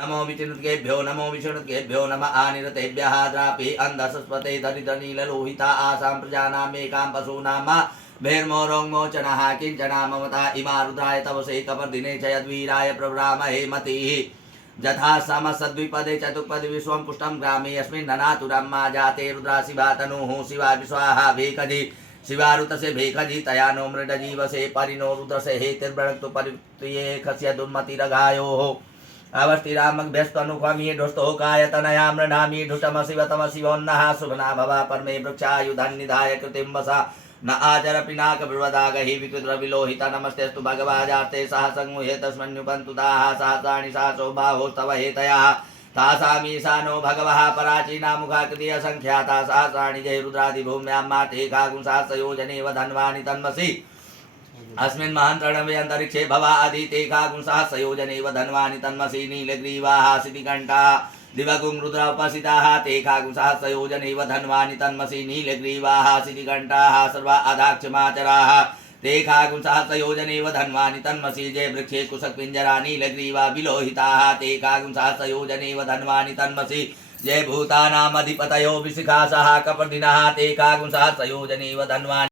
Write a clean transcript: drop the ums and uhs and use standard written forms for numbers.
नमो विष्णुकेभ्यो नमो विष्णुकेभ्यो नमः आनिरतेभ्यः द्रापि अंधसस्पते दरिद्रनीललोहिता आसां प्रजानामेकां पशूनां भैर्मोरोङ्मोचनः किञ्चना ममता इमा रुद्राय तवसे कपर्दिने च यद्वीराय प्रव्रामहे मतिः यथा समसद्विपदे चतुष्पदे विश्वं पुष्टं ग्रामे यस्मिन्ननातुरं मा जाते रुद्रा शिवा तनुः शिवा विश्वाहा भेकजी शिवारुतसे भेकजी तया नो मृडजीवसे परिनो रुद्रसे हेतिर्वणक्तु परिप्रिये खस्य दुर्मतिरघायोः अवस्थिरामभ्यस्तनुखमी ढुष्टो कायतनया मृणामी ढुटम शिवतम शिवोन्नः शुभना भवा परमे वृक्षायुधन्निधाय कृतिम्बसा न आचर पिनाक ब्रवदागहि विकृतविलोहिता नमस्तेस्तु भगवाजार्ते सह संमुहे तस्मन्युपन्तु ताः सहस्राणि सहसो बाहोस्तव हेतयाः तासामीशानो भगवः पराचीना मुखाकृति असङ्ख्याता सहस्राणि जय रुद्रादिभूम्यां माते कागुंसाहस्रयोजने वधन्वानि तन्मसि अस्मिन् महान्तरणवे अन्तरिक्षे भवा आदिते कागुंसाहस्रयोजने वधन्वानि तन्मसि नीलग्रीवाः सितिकण्ठाः दिवगुं रुद्रा उपसिताः ते कागुंसाहस्रयोजने वधन्वानि तन्मसि नीलग्रीवाः सितिकण्ठाः सर्वा अदाक्षमाचराः ते कागुंसाहस्रयोजने वधन्वानि तन्मसि जय वृक्षे कुशकपिञ्जरा नीलग्रीवा विलोहिताः ते कागुंसाहस्रयोजने वधन्वानि तन्मसि जय भूतानामधिपतयो विशिखासः कपर्दिनः ते कागुंसाहस्रयोजने वधन्वानि